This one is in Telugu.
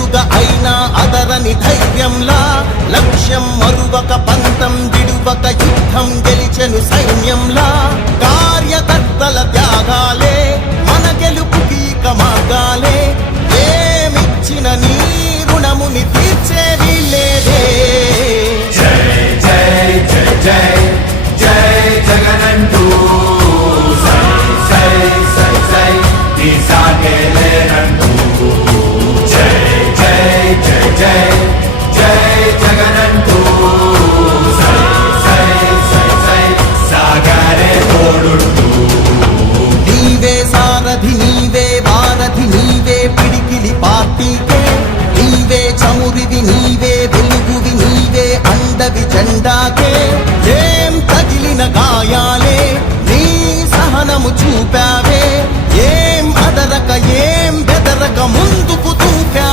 ఎదురుగా అయినా అదరని ధైర్యంలా లక్ష్యం మరువక పంతం విడువక యుద్ధం గెలిచెను సైన్యంలా కార్యకర్తల త్యాగాలే మన గెలుపుకి మార్గాలే ఏమిచ్చిన నీ రుణముని తీర్చేది లేదే జై జై జై జై జై జగనంటూ సై సై సై సై తీసాగేలేనంటూ జై జై జై జై జై జగనంటూ సై సై సై సై సాగరే తోడుంటూ నీవే సారథి నీవే వారధి నీవే పిడికిలి పార్టీకే నీవే చమురివి నీవే వెలుగువి నీవే అండవి జెండాకే ఏం తగిలిన గాయాలు